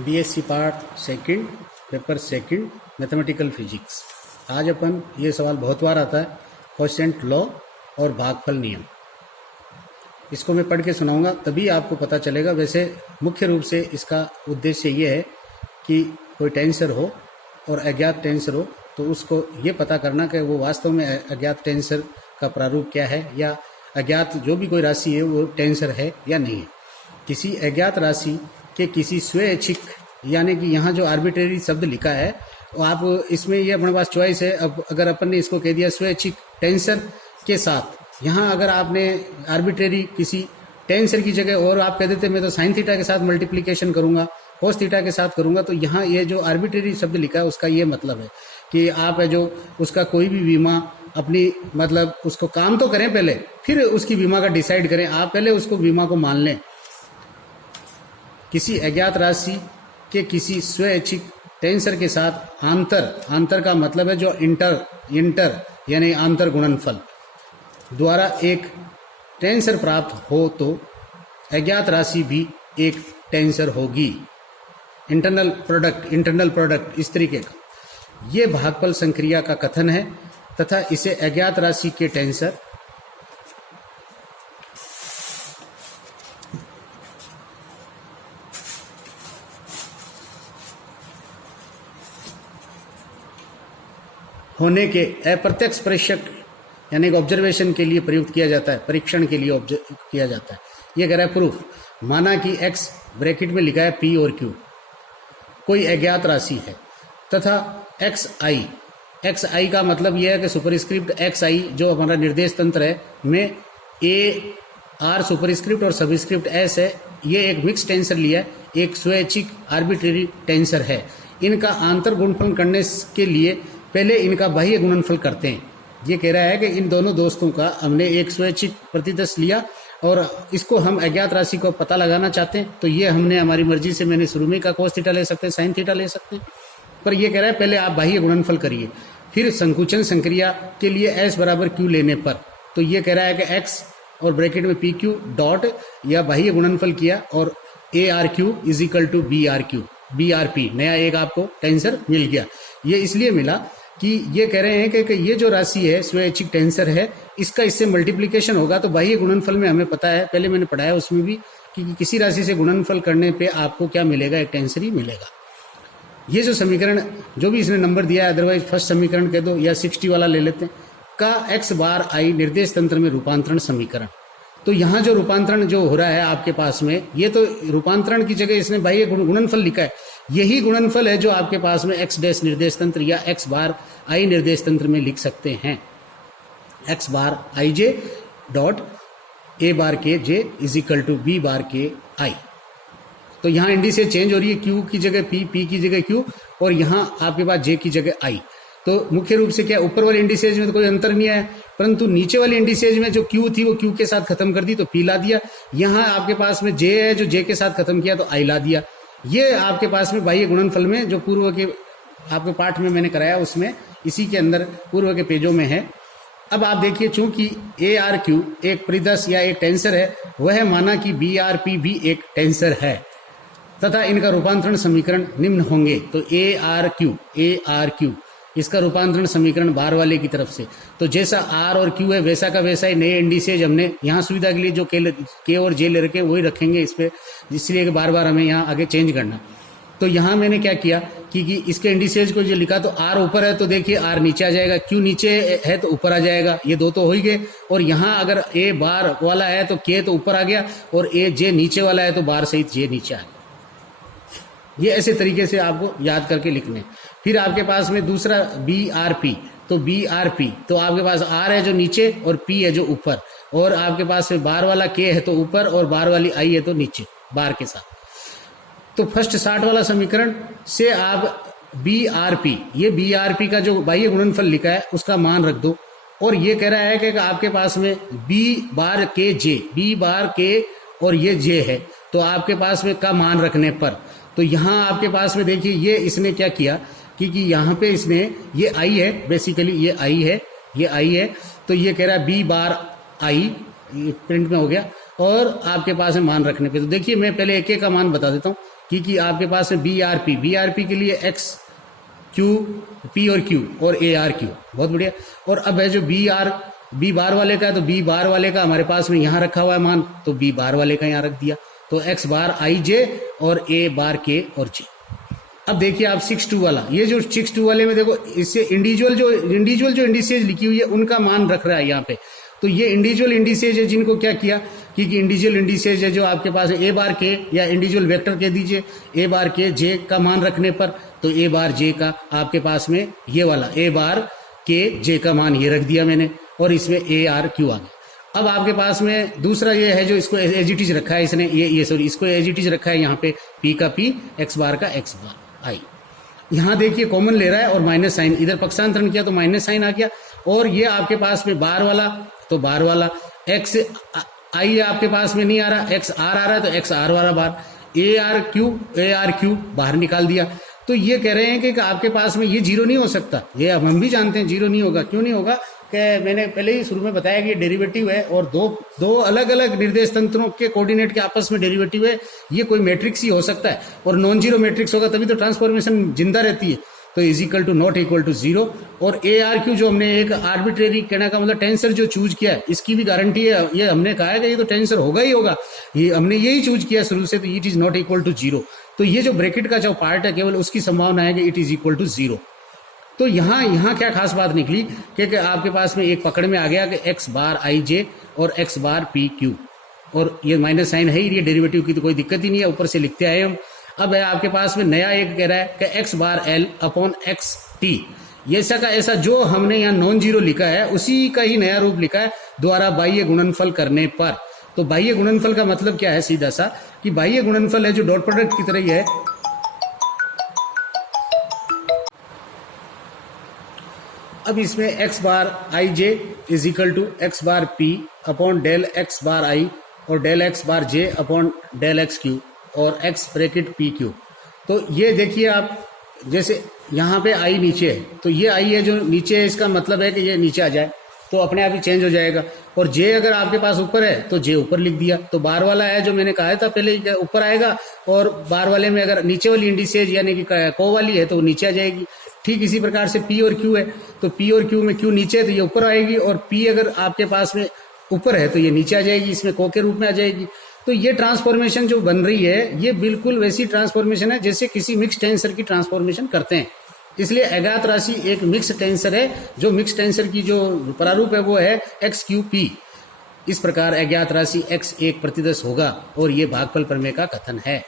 BSc part second, paper second, mathematical physics. आज अपन ये सवाल बहुत बार आता है, क्वोशिएंट लॉ और भागफल नियम। इसको मैं पढ़ के सुनाऊंगा तभी आपको पता चलेगा। वैसे मुख्य रूप से इसका उद्देश्य ये है कि कोई टेंसर हो और अज्ञात टेंसर हो तो उसको ये पता करना कि वो वास्तव में अज्ञात टेंसर का प्रारूप क्या है, या अज्ञात जो भी कोई राशि है वो टेंसर है या नहीं है। किसी अज्ञात राशि के किसी स्वैच्छिक, यानी कि यहाँ जो आर्बिट्रेरी शब्द लिखा है वो आप इसमें ये अपने पास चॉइस है। अब अगर अपन ने इसको कह दिया स्वैच्छिक टेंसर के साथ, यहाँ अगर आपने आर्बिट्रेरी किसी टेंसर की जगह और आप कह देते मैं तो साइन थीटा के साथ मल्टीप्लिकेशन करूंगा, कोस थीटा के साथ करूंगा, तो यहाँ ये जो आर्बिट्रेरी शब्द लिखा है उसका ये मतलब है कि आप है जो उसका कोई भी बीमा अपनी मतलब उसको काम तो करें पहले, फिर उसकी बीमा का डिसाइड करें। आप पहले उसको बीमा को मान लें। किसी अज्ञात राशि के किसी स्वैच्छिक टेंसर के साथ आंतर का मतलब है जो इंटर यानी आंतर गुणनफल द्वारा एक टेंसर प्राप्त हो तो अज्ञात राशि भी एक टेंसर होगी। इंटरनल प्रोडक्ट इस तरीके का ये भागफल संक्रिया का कथन है तथा इसे अज्ञात राशि के टेंसर होने के अप्रत्यक्ष परीक्षक यानी ऑब्जर्वेशन के लिए प्रयुक्त किया जाता है, परीक्षण के लिए किया जाता है। ये कह रहा है प्रूफ। माना कि x ब्रैकेट में लिखा है p और q कोई अज्ञात राशि है तथा xi का मतलब यह है कि सुपरस्क्रिप्ट xi जो हमारा निर्देश तंत्र है में r सुपरस्क्रिप्ट और सबस्क्रिप्ट s है। ये एक मिक्स टेंसर लिया है, एक स्वैच्छिक आर्बिट्रेरी टेंसर है। इनका आंतर गुणनफल करने के लिए पहले इनका बाह्य गुणनफल करते हैं। ये कह रहा है कि इन दोनों दोस्तों का हमने एक स्वैच्छिक प्रतिदर्श लिया और इसको हम अज्ञात राशि को पता लगाना चाहते हैं, तो ये हमने हमारी मर्जी से मैंने शुरू में का कोस थीटा ले सकते हैं, साइन थीटा ले सकते हैं, पर ये कह रहा है पहले आप बाह्य गुणनफल करिए। फिर संकुचन संक्रिया के लिए s बराबर q लेने पर, तो ये कह रहा है कि x और ब्रैकेट में पी क्यू डॉट या बाह्य गुणनफल किया और A R Q is equal to B R Q, B R P, नया एक आपको टेंसर मिल गया। ये इसलिए मिला कि ये कह रहे हैं कि ये जो राशि है स्वैच्छिक टेंसर है, इसका इससे मल्टीप्लिकेशन होगा तो बाह्य गुणनफल में हमें पता है, पहले मैंने पढ़ाया उसमें भी, कि किसी राशि से गुणनफल करने पे आपको क्या मिलेगा, एक टेंसर ही मिलेगा। ये जो समीकरण जो भी इसने नंबर दिया है, अदरवाइज फर्स्ट समीकरण कह दो या 60 वाला ले लेते हैं, का x बार i निर्देश तंत्र में रूपांतरण समीकरण। तो यहाँ जो रूपांतरण जो हो रहा है आपके पास में, ये तो रूपांतरण की जगह इसने बाह्य गुणनफल लिखा है। यही गुणनफल है जो आपके पास में x डैश निर्देश तंत्र या x बार i निर्देश तंत्र में लिख सकते हैं। x bar i j dot a bar k j is equal to b bar k i। तो यहाँ इंडिसेज चेंज हो रही है, q की जगह p की जगह q, और यहाँ आपके पास j की जगह i। तो मुख्य रूप से क्या, ऊपर वाली इंडिसेज में तो कोई अंतर नहीं आया, परंतु नीचे वाली इंडिसेज में जो q थी वो q के साथ खत्म कर दी तो p ला दिया। यहाँ आपके पास में j है जो j के साथ खत्म किया तो i ला दिया। ये आपके पास में बाह्य गुणनफल में जो पूर्व के आपके पाठ में मैंने कराया उसमें इसी के अंदर पूर्व के पेजों में है। अब आप देखिए, चूंकि ए आर क्यू एक परिदर्श या एक टेंसर है, वह माना कि बी आर पी भी एक टेंसर है तथा इनका रूपांतरण समीकरण निम्न होंगे। तो ए आर क्यू इसका रूपांतरण समीकरण बार वाले की तरफ से, तो जैसा आर और क्यू है वैसा का वैसा ही नए इंडिसेज हमने यहाँ सुविधा के लिए जो के और जे ले रखे वही रखेंगे इस पे, इसलिए कि बार बार हमें यहाँ आगे चेंज करना। तो यहाँ मैंने क्या किया कि इसके इंडिसेज को जो लिखा, तो आर ऊपर है तो देखिए आर नीचे आ जाएगा, क्यू नीचे है तो ऊपर आ जाएगा, ये दो तो हो ही गए। और यहाँ अगर ए बार वाला है तो के तो ऊपर आ गया, और ए जे नीचे वाला है तो बार सहित जे नीचे आ गया। ये ऐसे तरीके से आपको याद करके लिखने। फिर आपके पास में दूसरा बी आर पी, तो बी आर पी तो आपके पास आर है जो नीचे और पी है जो ऊपर, और आपके पास में बार वाला के है तो ऊपर और बार वाली आई है तो नीचे बार के साथ। तो फर्स्ट 60 वाला समीकरण से आप बी आर पी, ये बी आर पी का जो बाह्य गुणनफल लिखा है उसका मान रख दो, और ये कह रहा है कि आपके पास में बी बार के जे, बी बार के और ये जे है, तो आपके पास में का मान रखने पर, तो यहाँ आपके पास में देखिए ये इसने क्या किया कि यहाँ पे इसने ये आई है, बेसिकली ये आई है, तो ये कह रहा है बी बार आई, ये प्रिंट में हो गया, और आपके पास है मान रखने पे। तो देखिए मैं पहले एक एक का मान बता देता हूँ। कि आपके पास में बी आर पी के लिए एक्स क्यू पी और क्यू और ए आर क्यू, बहुत बढ़िया। और अब है जो बी बार वाले का, तो बी बार वाले का हमारे पास में यहाँ रखा हुआ है मान, तो बी बार वाले का यहाँ रख दिया, तो एक्स बार आई जे और ए बार के और जे। अब देखिए आप 6-2 वाला, ये जो 6-2 वाले में देखो इससे इंडिविजुअल जो इंडिसेज लिखी हुई है उनका मान रख रहा है यहाँ पे। तो ये इंडिविजुअल इंडिसेज है जिनको क्या किया कि इंडिविजुअल इंडिसेज है जो आपके पास ए बार के या इंडिविजुअल वेक्टर कह दीजिए ए बार के जे का मान रखने पर, तो ए बार जे का आपके पास में ये वाला ए बार के जे का मान ये रख दिया मैंने, और इसमें ए आर क्यू आ गया। अब आपके पास में दूसरा ये है जो इसको एज इट इज रखा है इसने, ये सॉरी इसको एज इट इज रखा है यहाँ पे, पी का पी एक्स बार का एक्स बार आई। यहाँ देखिए कॉमन ले रहा है और माइनस साइन, इधर पक्षांतरण किया तो माइनस साइन आ गया। और ये आपके पास में बार वाला, तो बार वाला एक्स आई आपके पास में नहीं आ रहा, एक्स आर आ रहा है, तो एक्स आर वाला बार ए आर क्यू बाहर निकाल दिया। तो ये कह रहे हैं कि आपके पास में ये जीरो नहीं हो सकता, ये अब हम भी जानते हैं जीरो नहीं होगा। क्यों नहीं होगा कि मैंने पहले ही शुरू में बताया कि ये डेरिवेटिव है और दो अलग अलग निर्देश तंत्रों के कोऑर्डिनेट के आपस में डेरिवेटिव है, ये कोई मैट्रिक्स ही हो सकता है, और नॉन जीरो मैट्रिक्स होगा तभी तो ट्रांसफॉर्मेशन जिंदा रहती है। तो is equal to not equal to zero. और ए आर क्यू जो हमने एक आर्बिट्रेरी कहने का मतलब टेंसर जो चूज किया है, इसकी भी गारंटी है, ये हमने कहा है कि ये तो टेंसर होगा ही होगा, ये हमने यही चूज किया शुरू से, तो it is not equal to zero. तो ये जो ब्रैकेट का जो पार्ट है केवल उसकी संभावना है कि it is equal to zero. तो यहाँ क्या खास बात निकली कि आपके पास में एक पकड़ में आ गया कि एक्स बार आई जे और एक्स बार पी क्यू, और ये माइनस साइन है ही, ये डेरिवेटिव की तो कोई दिक्कत ही नहीं है, ऊपर से लिखते आए हम। अब है आपके पास में नया एक कह रहा है कि एक्स बार एल अपॉन एक्स टी, ऐसा का ऐसा जो हमने यहाँ नॉन जीरो लिखा है उसी का ही नया रूप लिखा है द्वारा बाह्य गुणनफल करने पर। तो बाह्य गुणनफल का मतलब क्या है, सीधा सा कि बाह्य गुणनफल है जो डॉट प्रोडक्ट की तरह ही है। अब इसमें x bar I J is equal to x bar P upon del x bar I और del x bar J upon del x Q और एक्स ब्रैकेट पी क्यू। तो ये देखिए आप, जैसे यहाँ पे आई नीचे है, तो ये आई है जो नीचे है, इसका मतलब है कि ये नीचे आ जाए तो अपने आप ही चेंज हो जाएगा। और जे अगर आपके पास ऊपर है तो जे ऊपर लिख दिया। तो बार वाला है जो मैंने कहा था पहले ऊपर आएगा, और बार वाले में अगर नीचे वाली इंडिसेज यानी कि को वाली है तो वो नीचे आ जाएगी। ठीक इसी प्रकार से पी और क्यू है, तो पी और क्यू में क्यू नीचे है तो ये ऊपर आएगी, और पी अगर आपके पास में ऊपर है तो ये नीचे आ जाएगी, इसमें को के रूप में आ जाएगी। तो ये ट्रांसफॉर्मेशन जो बन रही है ये बिल्कुल वैसी ट्रांसफॉर्मेशन है जैसे किसी मिक्स टेंसर की ट्रांसफॉर्मेशन करते हैं। इसलिए अज्ञात राशि एक मिक्स टेंसर है, जो मिक्स टेंसर की जो प्रारूप है वो है एक्स क्यू पी। इस प्रकार अज्ञात राशि x एक प्रतिदश होगा, और ये भागफल प्रमेय का कथन है।